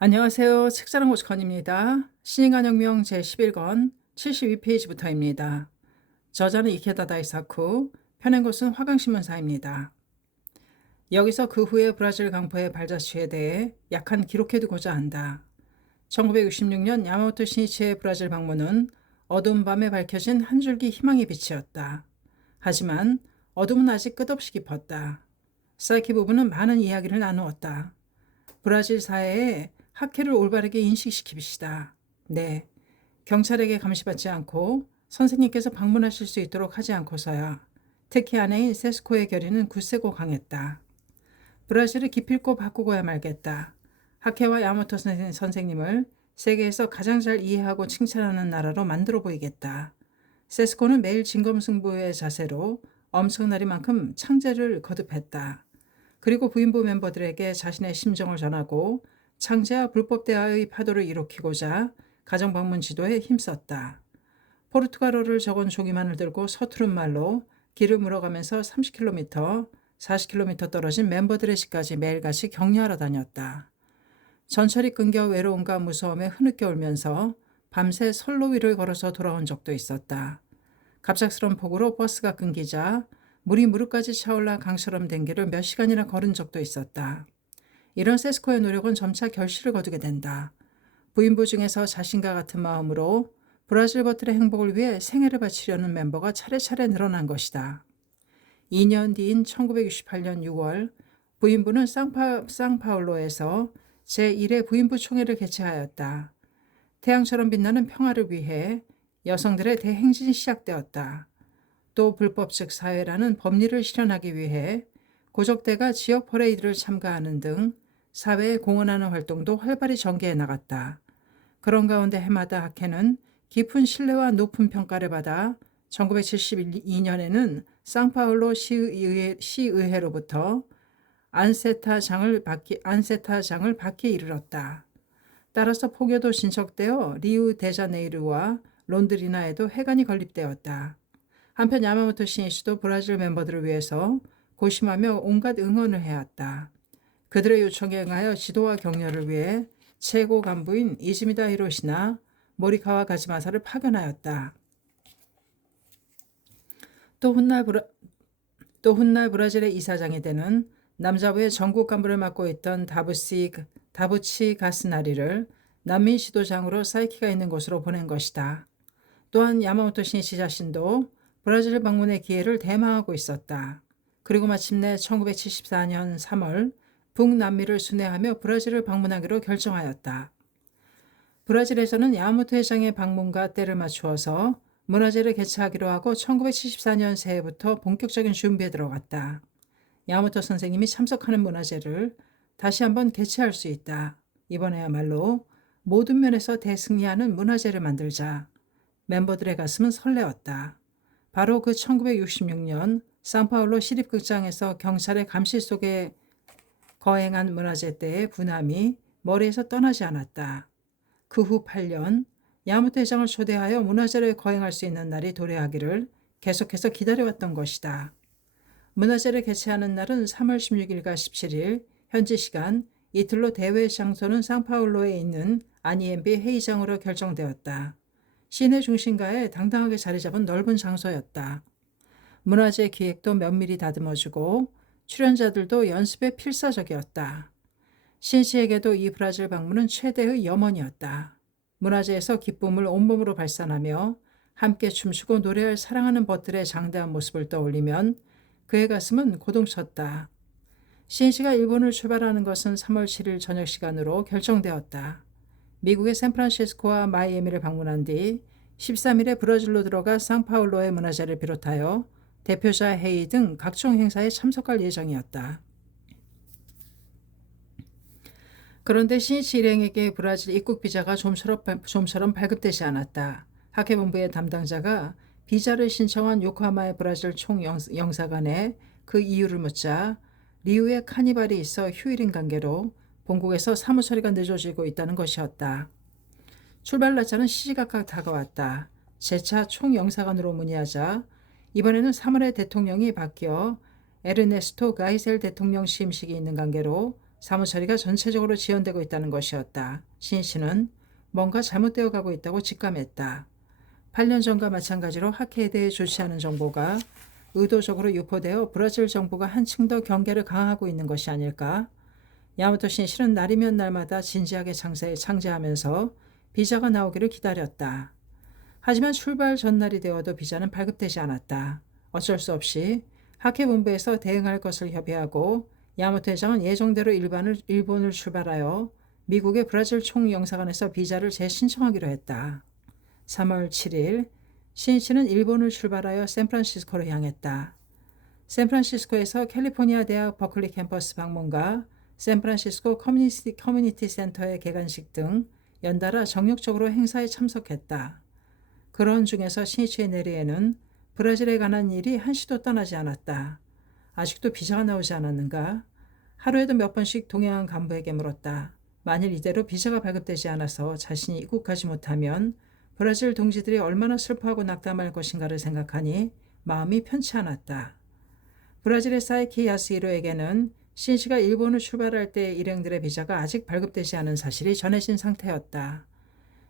안녕하세요. 책자랑 오스컨입니다. 신인간혁명 제11권 72페이지부터입니다. 저자는 이케다 다이사쿠, 펴낸 곳은 화강신문사입니다. 여기서 그 후에 브라질 강포의 발자취에 대해 약한 기록해두고자 한다. 1966년 야마모토 신이치의 브라질 방문은 어두운 밤에 밝혀진 한 줄기 희망의 빛이었다. 하지만 어둠은 아직 끝없이 깊었다. 사이키 부부는 많은 이야기를 나누었다. 브라질 사회에 학회를 올바르게 인식시킵시다. 네, 경찰에게 감시받지 않고 선생님께서 방문하실 수 있도록 하지 않고서야. 특히 아내인 세스코의 결의는 굳세고 강했다. 브라질을 기필코 바꾸고야 말겠다. 학회와 야마토 선생님을 세계에서 가장 잘 이해하고 칭찬하는 나라로 만들어 보이겠다. 세스코는 매일 진검승부의 자세로 엄청나리만큼 창제를 거듭했다. 그리고 부인부 멤버들에게 자신의 심정을 전하고 창제와 불법 대화의 파도를 일으키고자 가정방문 지도에 힘썼다. 포르투갈어를 적은 종이만을 들고 서투른 말로 길을 물어가면서 30km, 40km 떨어진 멤버들의 집까지 매일같이 격려하러 다녔다. 전철이 끊겨 외로움과 무서움에 흐느껴 울면서 밤새 선로 위를 걸어서 돌아온 적도 있었다. 갑작스런 폭우로 버스가 끊기자 물이 무릎까지 차올라 강처럼 된 길을 몇 시간이나 걸은 적도 있었다. 이런 세스코의 노력은 점차 결실을 거두게 된다. 부인부 중에서 자신과 같은 마음으로 브라질 버틀의 행복을 위해 생애를 바치려는 멤버가 차례차례 늘어난 것이다. 2년 뒤인 1968년 6월 부인부는 상파울로에서 제1회 부인부 총회를 개최하였다. 태양처럼 빛나는 평화를 위해 여성들의 대행진이 시작되었다. 또 불법적 사회라는 법리를 실현하기 위해 고족대가 지역 퍼레이드를 참가하는 등 사회에 공헌하는 활동도 활발히 전개해 나갔다. 그런 가운데 해마다 학회는 깊은 신뢰와 높은 평가를 받아 1972년에는 상파울로 시의회로부터 안세타장을 받기에 이르렀다. 따라서 포교도 진척되어 리우데자네이루와 론드리나에도 회관이 건립되었다. 한편 야마모토 신이시도 브라질 멤버들을 위해서 고심하며 온갖 응원을 해왔다. 그들의 요청에 응하여 지도와 격려를 위해 최고 간부인 이즈미다 히로시나 모리카와 가지마사를 파견하였다. 또 훗날 브라질의 이사장이 되는 남자부의 전국 간부를 맡고 있던 다부치 가스나리를 난민 지도장으로 사이키가 있는 곳으로 보낸 것이다. 또한 야마모토 신이시 자신도 브라질 방문의 기회를 대망하고 있었다. 그리고 마침내 1974년 3월 북남미를 순회하며 브라질을 방문하기로 결정하였다. 브라질에서는 야마모토 회장의 방문과 때를 맞추어서 문화제를 개최하기로 하고 1974년 새해부터 본격적인 준비에 들어갔다. 야마모토 선생님이 참석하는 문화제를 다시 한번 개최할 수 있다. 이번에야말로 모든 면에서 대승리하는 문화제를 만들자. 멤버들의 가슴은 설레었다. 바로 그 1966년 상파울로 시립극장에서 경찰의 감시 속에 거행한 문화제 때의 분함이 머리에서 떠나지 않았다. 그 후 8년 야마모토 회장을 초대하여 문화제를 거행할 수 있는 날이 도래하기를 계속해서 기다려왔던 것이다. 문화제를 개최하는 날은 3월 16일과 17일 현지 시간 이틀로 대회 장소는 상파울로에 있는 아니엠비 회의장으로 결정되었다. 시내 중심가에 당당하게 자리 잡은 넓은 장소였다. 문화제 기획도 면밀히 다듬어주고 출연자들도 연습에 필사적이었다. 신씨에게도 이 브라질 방문은 최대의 염원이었다. 문화제에서 기쁨을 온몸으로 발산하며 함께 춤추고 노래할 사랑하는 벗들의 장대한 모습을 떠올리면 그의 가슴은 고동쳤다. 신씨가 일본을 출발하는 것은 3월 7일 저녁 시간으로 결정되었다. 미국의 샌프란시스코와 마이애미를 방문한 뒤 13일에 브라질로 들어가 상파울로의 문화제를 비롯하여 대표자 회의 등 각종 행사에 참석할 예정이었다. 그런데 신이치 일행에게 브라질 입국 비자가 좀처럼 발급되지 않았다. 학회본부의 담당자가 비자를 신청한 요코하마의 브라질 총영사관에 그 이유를 묻자 리우에 카니발이 있어 휴일인 관계로 본국에서 사무 처리가 늦어지고 있다는 것이었다. 출발 날짜는 시시각각 다가왔다. 재차 총영사관으로 문의하자 이번에는 3월에 대통령이 바뀌어 에르네스토 가이셀 대통령 시임식이 있는 관계로 사무 처리가 전체적으로 지연되고 있다는 것이었다. 신 씨는 뭔가 잘못되어 가고 있다고 직감했다. 8년 전과 마찬가지로 하케에 대해 좋지 않은 정보가 의도적으로 유포되어 브라질 정부가 한층 더 경계를 강화하고 있는 것이 아닐까? 야마토 신실은 날이면 날마다 진지하게 창제하면서 비자가 나오기를 기다렸다. 하지만 출발 전날이 되어도 비자는 발급되지 않았다. 어쩔 수 없이 하케 본부에서 대응할 것을 협의하고 야마토 회장은 예정대로 일본을 출발하여 미국의 브라질 총영사관에서 비자를 재신청하기로 했다. 3월 7일 신이치는 일본을 출발하여 샌프란시스코로 향했다. 샌프란시스코에서 캘리포니아 대학 버클리 캠퍼스 방문과 샌프란시스코 커뮤니티 센터의 개관식 등 연달아 정력적으로 행사에 참석했다. 그런 중에서 신이치의 내리에는 브라질에 관한 일이 한시도 떠나지 않았다. 아직도 비자가 나오지 않았는가? 하루에도 몇 번씩 동행한 간부에게 물었다. 만일 이대로 비자가 발급되지 않아서 자신이 입국하지 못하면 브라질 동지들이 얼마나 슬퍼하고 낙담할 것인가를 생각하니 마음이 편치 않았다. 브라질의 사이키 야스히로에게는 신씨가 일본을 출발할 때 일행들의 비자가 아직 발급되지 않은 사실이 전해진 상태였다.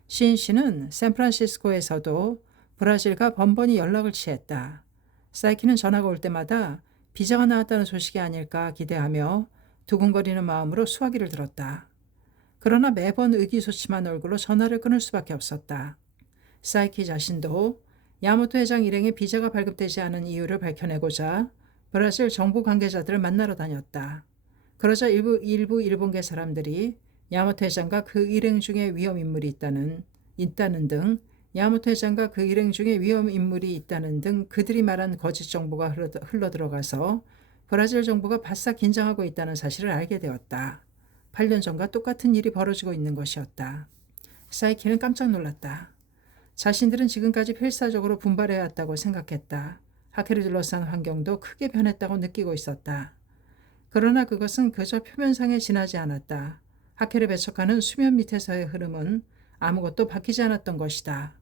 신씨는 샌프란시스코에서도 브라질과 번번이 연락을 취했다. 사이키는 전화가 올 때마다 비자가 나왔다는 소식이 아닐까 기대하며 두근거리는 마음으로 수화기를 들었다. 그러나 매번 의기소침한 얼굴로 전화를 끊을 수밖에 없었다. 사이키 자신도 야마토 회장 일행의 비자가 발급되지 않은 이유를 밝혀내고자 브라질 정부 관계자들을 만나러 다녔다. 그러자 일부 일본계 사람들이 야마토 회장과 그 일행 중에 위험 인물이 있다는 등 야마토 회장과 그 일행 중에 위험 인물이 있다는 등 그들이 말한 거짓 정보가 흘러들어가서 브라질 정부가 바싹 긴장하고 있다는 사실을 알게 되었다. 8년 전과 똑같은 일이 벌어지고 있는 것이었다. 사이키는 깜짝 놀랐다. 자신들은 지금까지 필사적으로 분발해왔다고 생각했다. 하케를 둘러싼 환경도 크게 변했다고 느끼고 있었다. 그러나 그것은 그저 표면상에 지나지 않았다. 하케를 배척하는 수면 밑에서의 흐름은 아무것도 바뀌지 않았던 것이다.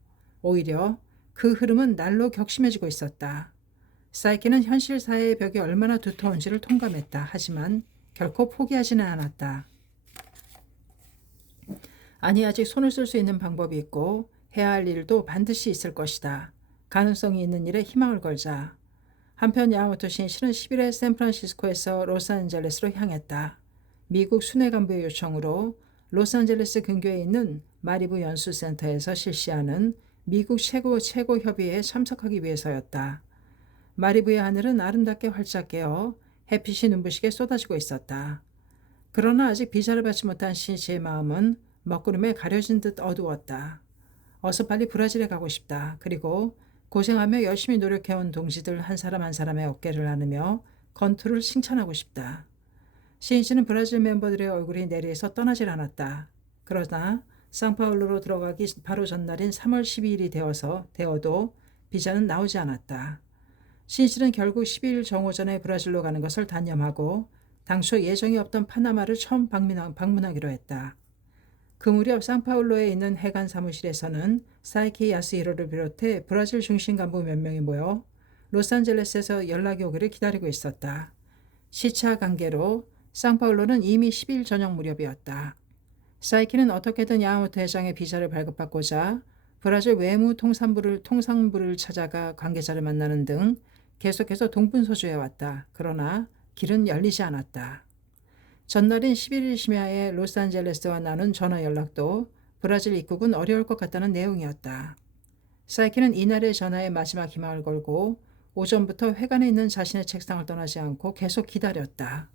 오히려 그 흐름은 날로 격심해지고 있었다. 사이키는 현실 사회의 벽이 얼마나 두터운지를 통감했다. 하지만 결코 포기하지는 않았다. 아니, 아직 손을 쓸 수 있는 방법이 있고 해야 할 일도 반드시 있을 것이다. 가능성이 있는 일에 희망을 걸자. 한편 야마토 신씨는 10일에 샌프란시스코에서 로스앤젤레스로 향했다. 미국 순회 간부의 요청으로 로스앤젤레스 근교에 있는 마리부 연수센터에서 실시하는 미국 최고 협의회에 참석하기 위해서였다. 마리부의 하늘은 아름답게 활짝 깨어 햇빛이 눈부시게 쏟아지고 있었다. 그러나 아직 비자를 받지 못한 신씨의 마음은 먹구름에 가려진 듯 어두웠다. 어서 빨리 브라질에 가고 싶다. 그리고 고생하며 열심히 노력해온 동지들 한 사람 한 사람의 어깨를 나누며 건투를 칭찬하고 싶다. 신씨는 브라질 멤버들의 얼굴이 내리에서 떠나질 않았다. 그러나 상파울루로 들어가기 바로 전날인 3월 12일이 되어도 비자는 나오지 않았다. 신씨는 결국 12일 정오 전에 브라질로 가는 것을 단념하고 당초 예정이 없던 파나마를 처음 방문하기로 했다. 그 무렵 상파울로에 있는 해관 사무실에서는 사이키 야스히로를 비롯해 브라질 중심 간부 몇 명이 모여 로스앤젤레스에서 연락이 오기를 기다리고 있었다. 시차 관계로 상파울로는 이미 10일 저녁 무렵이었다. 사이키는 어떻게든 야마모토 회장의 비자를 발급받고자 브라질 외무 통상부를 찾아가 관계자를 만나는 등 계속해서 동분서주해왔다. 그러나 길은 열리지 않았다. 전날인 11일 심야에 로스앤젤레스와 나눈 전화 연락도 브라질 입국은 어려울 것 같다는 내용이었다. 사이키는 이날의 전화에 마지막 희망을 걸고 오전부터 회관에 있는 자신의 책상을 떠나지 않고 계속 기다렸다.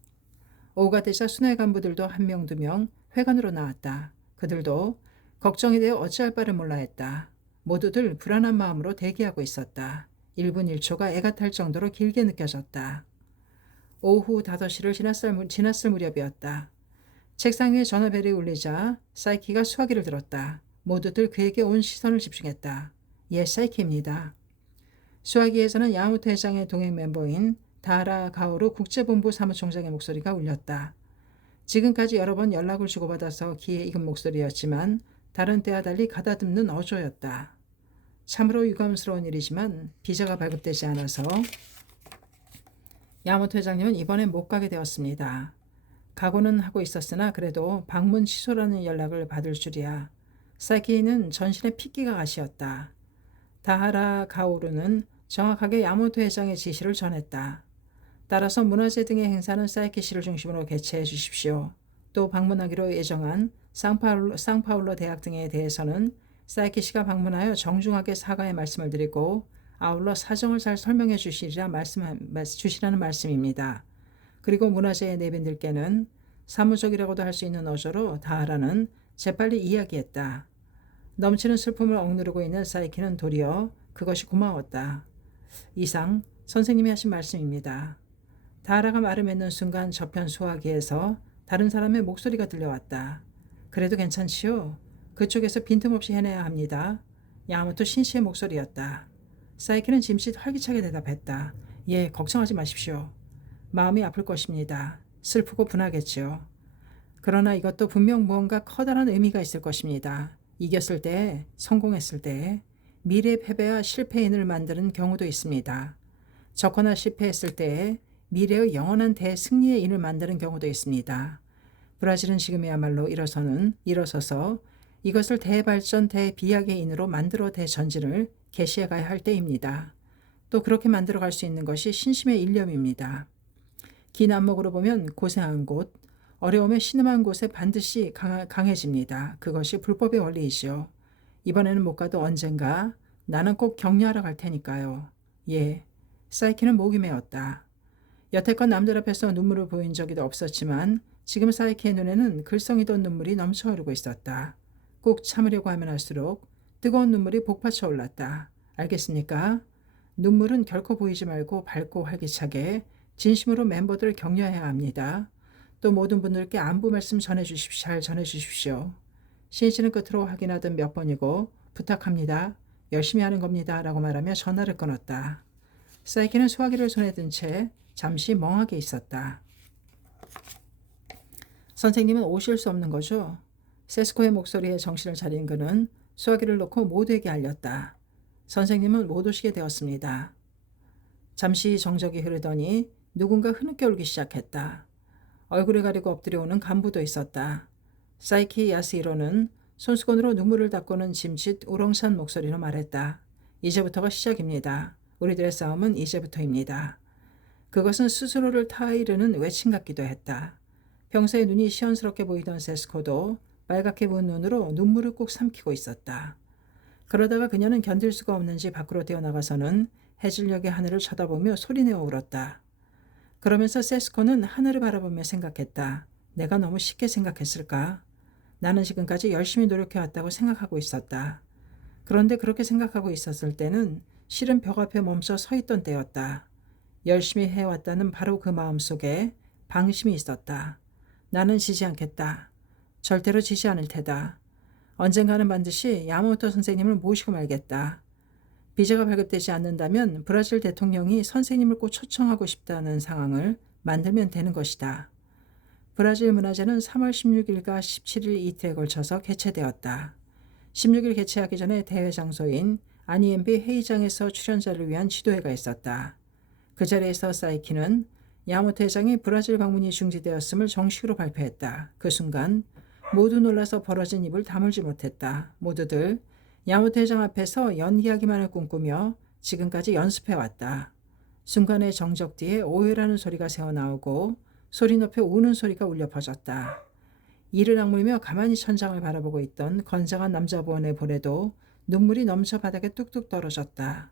오후가 되자 순회 간부들도 한 명, 두 명 회관으로 나왔다. 그들도 걱정이 되어 어찌할 바를 몰라 했다. 모두들 불안한 마음으로 대기하고 있었다. 1분 1초가 애가 탈 정도로 길게 느껴졌다. 오후 5시를 지났을 무렵이었다. 책상 위에 전화벨이 울리자 사이키가 수화기를 들었다. 모두들 그에게 온 시선을 집중했다. 예, 사이키입니다. 수화기에서는 야마모토 회장의 동행 멤버인 다하라 가오루 국제본부 사무총장의 목소리가 울렸다. 지금까지 여러 번 연락을 주고받아서 기에 익은 목소리였지만 다른 때와 달리 가다듬는 어조였다. 참으로 유감스러운 일이지만 비자가 발급되지 않아서 야마모토 회장님은 이번엔 못 가게 되었습니다. 각오는 하고 있었으나 그래도 방문 취소라는 연락을 받을 줄이야. 사이키는 전신에 핏기가 가시었다. 다하라 가오루는 정확하게 야모토 회장의 지시를 전했다. 따라서 문화재 등의 행사는 사이키시를 중심으로 개최해 주십시오. 또 방문하기로 예정한 상파울로 대학 등에 대해서는 사이키시가 방문하여 정중하게 사과의 말씀을 드리고 아울러 사정을 잘 설명해 주시라는 말씀입니다. 그리고 문화재의 내빈들께는 사무적이라고도 할 수 있는 어조로 다하라는 재빨리 이야기했다. 넘치는 슬픔을 억누르고 있는 사이키는 도리어 그것이 고마웠다. 이상 선생님이 하신 말씀입니다. 다하라가 말을 맺는 순간 저편 수화기에서 다른 사람의 목소리가 들려왔다. 그래도 괜찮지요? 그쪽에서 빈틈없이 해내야 합니다. 야마토 신씨의 목소리였다. 사이키는 짐짓 활기차게 대답했다. 예, 걱정하지 마십시오. 마음이 아플 것입니다. 슬프고 분하겠지요. 그러나 이것도 분명 무언가 커다란 의미가 있을 것입니다. 이겼을 때, 성공했을 때, 미래의 패배와 실패인을 만드는 경우도 있습니다. 적거나 실패했을 때 미래의 영원한 대승리의 인을 만드는 경우도 있습니다. 브라질은 지금이야말로 일어서서 이것을 대발전 대비약의 인으로 만들어 대전진을 개시해 가야 할 때입니다. 또 그렇게 만들어 갈 수 있는 것이 신심의 일념입니다. 긴 안목으로 보면 고생한 곳, 어려움에 신음한 곳에 반드시 강해집니다. 그것이 불법의 원리이지요. 이번에는 못 가도 언젠가 나는 꼭 격려하러 갈 테니까요. 예, 사이키는 목이 메었다. 여태껏 남들 앞에서 눈물을 보인 적이 없었지만 지금 사이키의 눈에는 글썽이던 눈물이 넘쳐 흐르고 있었다. 꼭 참으려고 하면 할수록 뜨거운 눈물이 복받쳐 올랐다. 알겠습니까? 눈물은 결코 보이지 말고 밝고 활기차게 진심으로 멤버들을 격려해야 합니다. 또 모든 분들께 안부 말씀 잘 전해주십시오. 신씨는 끝으로 확인하던 몇 번이고 부탁합니다. 열심히 하는 겁니다. 라고 말하며 전화를 끊었다. 사이키는 수화기를 손에 든 채 잠시 멍하게 있었다. 선생님은 오실 수 없는 거죠? 세스코의 목소리에 정신을 차린 그는 수화기를 놓고 모두에게 알렸다. 선생님은 못 오시게 되었습니다. 잠시 정적이 흐르더니 누군가 흐느껴 울기 시작했다. 얼굴을 가리고 엎드려오는 간부도 있었다. 사이키 야스히로는 손수건으로 눈물을 닦고는 짐짓 우렁찬 목소리로 말했다. 이제부터가 시작입니다. 우리들의 싸움은 이제부터입니다. 그것은 스스로를 타이르는 외침 같기도 했다. 평소에 눈이 시원스럽게 보이던 세스코도 빨갛게 부은 눈으로 눈물을 꾹 삼키고 있었다. 그러다가 그녀는 견딜 수가 없는지 밖으로 뛰어나가서는 해질녘의 하늘을 쳐다보며 소리내어 울었다. 그러면서 세스코는 하늘을 바라보며 생각했다. 내가 너무 쉽게 생각했을까? 나는 지금까지 열심히 노력해왔다고 생각하고 있었다. 그런데 그렇게 생각하고 있었을 때는 실은 벽 앞에 멈춰 서 있던 때였다. 열심히 해왔다는 바로 그 마음속에 방심이 있었다. 나는 지지 않겠다. 절대로 지지 않을 테다. 언젠가는 반드시 야마모토 선생님을 모시고 말겠다. 비자가 발급되지 않는다면 브라질 대통령이 선생님을 꼭 초청하고 싶다는 상황을 만들면 되는 것이다. 브라질 문화제는 3월 16일과 17일 이틀에 걸쳐서 개최되었다. 16일 개최하기 전에 대회 장소인 아니엠비 회의장에서 출연자를 위한 지도회가 있었다. 그 자리에서 사이키는 야마모토 회장이 브라질 방문이 중지되었음을 정식으로 발표했다. 그 순간 모두 놀라서 벌어진 입을 다물지 못했다. 모두들 야마모토 회장 앞에서 연기하기만을 꿈꾸며 지금까지 연습해왔다. 순간의 정적 뒤에 오해라는 소리가 새어나오고 소리 높여 우는 소리가 울려 퍼졌다. 이를 악물며 가만히 천장을 바라보고 있던 건장한 남자보원의 볼에도 눈물이 넘쳐 바닥에 뚝뚝 떨어졌다.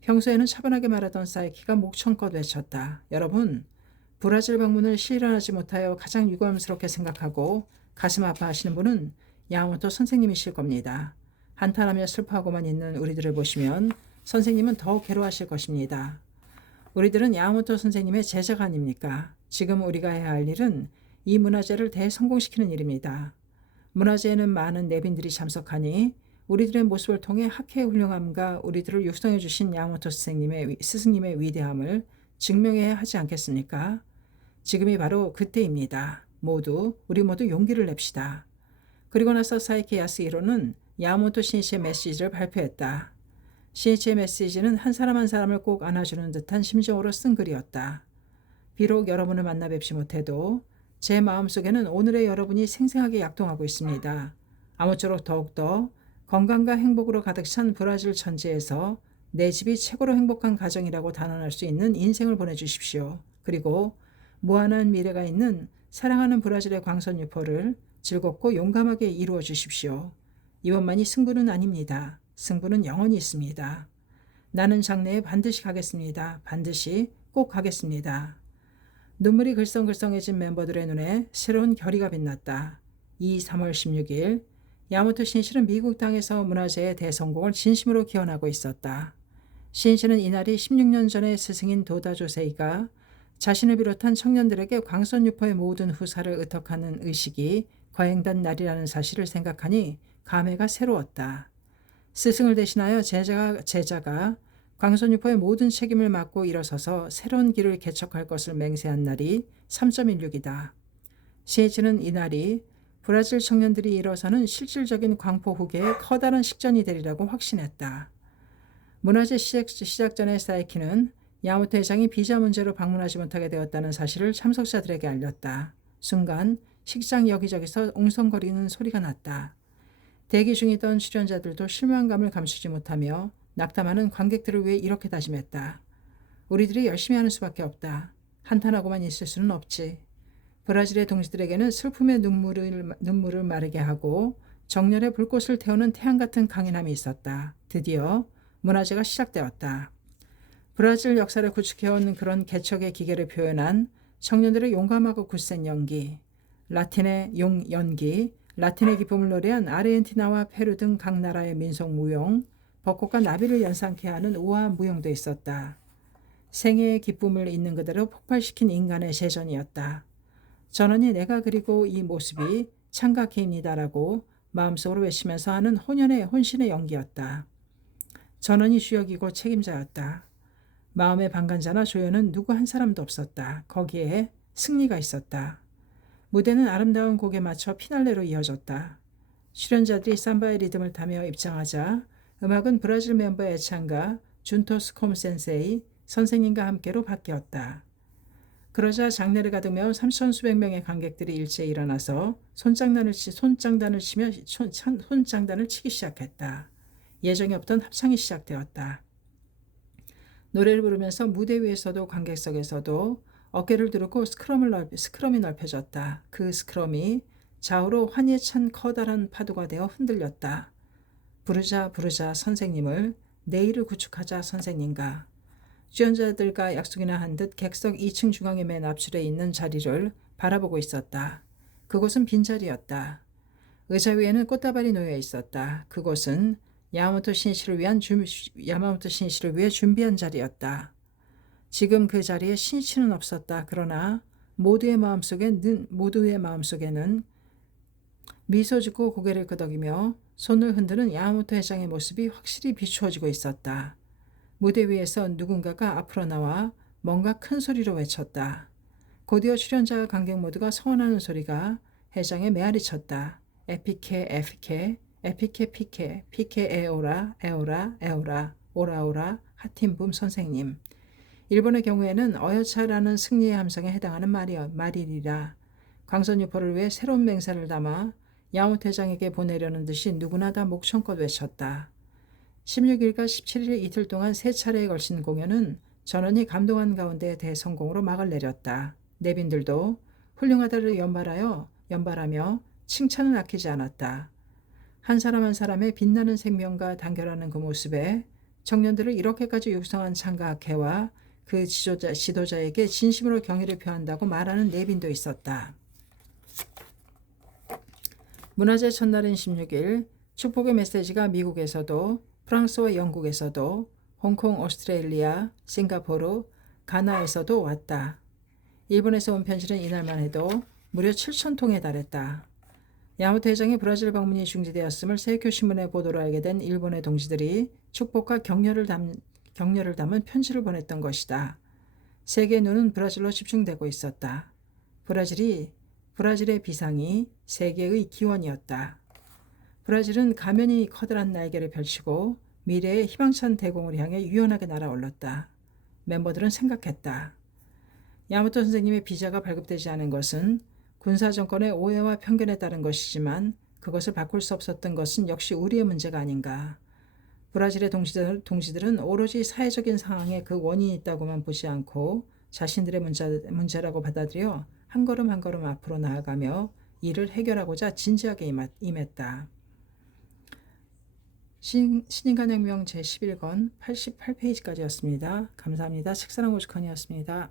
평소에는 차분하게 말하던 사이키가 목청껏 외쳤다. 여러분, 브라질 방문을 실현하지 못하여 가장 유감스럽게 생각하고 가슴 아파하시는 분은 야마모토 선생님이실 겁니다. 한탄하며 슬퍼하고만 있는 우리들을 보시면 선생님은 더욱 괴로워하실 것입니다. 우리들은 야마모토 선생님의 제자가 아닙니까? 지금 우리가 해야 할 일은 이 문화제를 대성공시키는 일입니다. 문화제에는 많은 내빈들이 참석하니 우리들의 모습을 통해 학회의 훌륭함과 우리들을 육성해 주신 야마모토 스승님의 위대함을 증명해야 하지 않겠습니까? 지금이 바로 그때입니다. 우리 모두 용기를 냅시다. 그리고 나서 사이키 야스히로는 야마모토 신이치의 메시지를 발표했다. 신이치의 메시지는 한 사람 한 사람을 꼭 안아주는 듯한 심정으로 쓴 글이었다. 비록 여러분을 만나 뵙지 못해도 제 마음속에는 오늘의 여러분이 생생하게 약동하고 있습니다. 아무쪼록 더욱더 건강과 행복으로 가득 찬 브라질 천지에서 내 집이 최고로 행복한 가정이라고 단언할 수 있는 인생을 보내주십시오. 그리고 무한한 미래가 있는 사랑하는 브라질의 광선 유포를 즐겁고 용감하게 이루어 주십시오. 이번만이 승부는 아닙니다. 승부는 영원히 있습니다. 나는 장래에 반드시 가겠습니다. 반드시 꼭 가겠습니다. 눈물이 글썽글썽해진 멤버들의 눈에 새로운 결의가 빛났다. 이 3월 16일 야마토 신실은 미국 땅에서 문화재의 대성공을 진심으로 기원하고 있었다. 신실은 이날이 16년 전의 스승인 도다 조세이가 자신을 비롯한 청년들에게 광선유포의 모든 후사를 의턱하는 의식이 거행된 날이라는 사실을 생각하니 감회가 새로웠다. 스승을 대신하여 제자가 광선유포의 모든 책임을 맡고 일어서서 새로운 길을 개척할 것을 맹세한 날이 3.16이다. 시에치는 이날이 브라질 청년들이 일어서는 실질적인 광포 후계의 커다란 식전이 되리라고 확신했다. 문화재 시작 전에 사이키는 야마토 회장이 비자 문제로 방문하지 못하게 되었다는 사실을 참석자들에게 알렸다. 순간 식장 여기저기서 웅성거리는 소리가 났다. 대기 중이던 출연자들도 실망감을 감추지 못하며 낙담하는 관객들을 위해 이렇게 다짐했다. 우리들이 열심히 하는 수밖에 없다. 한탄하고만 있을 수는 없지. 브라질의 동지들에게는 슬픔의 눈물을 마르게 하고 정열의 불꽃을 태우는 태양 같은 강인함이 있었다. 드디어 문화재가 시작되었다. 브라질 역사를 구축해온 그런 개척의 기계를 표현한 청년들의 용감하고 굳센 연기, 라틴의 연기, 라틴의 기쁨을 노래한 아르헨티나와 페루 등 각 나라의 민속 무용, 벚꽃과 나비를 연상케 하는 우아한 무용도 있었다. 생애의 기쁨을 있는 그대로 폭발시킨 인간의 재전이었다. 전원이 내가 그리고 이 모습이 창각해입니다라고 마음속으로 외치면서 하는 혼신의 연기였다. 전원이 주역이고 책임자였다. 마음의 방관자나 조연은 누구 한 사람도 없었다. 거기에 승리가 있었다. 무대는 아름다운 곡에 맞춰 피날레로 이어졌다. 출연자들이 삼바의 리듬을 타며 입장하자 음악은 브라질 멤버의 애창가 준토스 콤 센세이 선생님과 함께로 바뀌었다. 그러자 장례를 가득 메운 3천 수백 명의 관객들이 일제히 일어나서 손장단을 치기 시작했다. 예정이 없던 합창이 시작되었다. 노래를 부르면서 무대 위에서도 관객석에서도 어깨를 두르고 스크럼이 넓혀졌다. 그 스크럼이 좌우로 환희에 찬 커다란 파도가 되어 흔들렸다. 부르자 선생님을, 내일을 구축하자 선생님과. 출연자들과 약속이나 한 듯 객석 2층 중앙의 맨 앞줄에 있는 자리를 바라보고 있었다. 그곳은 빈자리였다. 의자 위에는 꽃다발이 놓여 있었다. 그곳은 야마모토 신시를 위해 준비한 자리였다. 지금 그 자리에 신시는 없었다. 그러나 모두의 마음속에는 미소 짓고 고개를 끄덕이며 손을 흔드는 야마모토 회장의 모습이 확실히 비추어지고 있었다. 무대 위에서 누군가가 앞으로 나와 뭔가 큰 소리로 외쳤다. 곧이어 출연자와 관객 모두가 성원하는 소리가 회장에 메아리 쳤다. 에피케 피케 에오라 오라오라 하틴붐 선생님. 일본의 경우에는 어여차라는 승리의 함성에 해당하는 말이리라. 광선유포를 위해 새로운 맹세를 담아 야마모토 회장에게 보내려는 듯이 누구나 다 목청껏 외쳤다. 16일과 17일 이틀 동안 3차례에 걸친 공연은 전원이 감동한 가운데 대성공으로 막을 내렸다. 내빈들도 훌륭하다를 연발하며 칭찬을 아끼지 않았다. 한 사람 한 사람의 빛나는 생명과 단결하는 그 모습에 청년들을 이렇게까지 육성한 창가학회와 그 지도자에게 진심으로 경의를 표한다고 말하는 내빈도 있었다. 문화재 첫날인 16일 축복의 메시지가 미국에서도 프랑스와 영국에서도 홍콩, 오스트레일리아, 싱가포르, 가나에서도 왔다. 일본에서 온 편지는 이날만 해도 무려 7천 통에 달했다. 야마모토 회장의 브라질 방문이 중지되었음을 세이쿄 신문의 보도로 알게 된 일본의 동지들이 축복과 격려를 담은 편지를 보냈던 것이다. 세계의 눈은 브라질로 집중되고 있었다. 브라질의 비상이 세계의 기원이었다. 브라질은 가면이 커다란 날개를 펼치고 미래의 희망찬 대공을 향해 유연하게 날아올랐다. 멤버들은 생각했다. 야마모토 선생님의 비자가 발급되지 않은 것은 군사정권의 오해와 편견에 따른 것이지만 그것을 바꿀 수 없었던 것은 역시 우리의 문제가 아닌가. 브라질의 동지들은 오로지 사회적인 상황에 그 원인이 있다고만 보지 않고 자신들의 문제라고 받아들여 한 걸음 한 걸음 앞으로 나아가며 이를 해결하고자 진지하게 임했다. 신인간혁명 제11권 88페이지까지였습니다. 감사합니다. 책사랑 오죽헌이었습니다.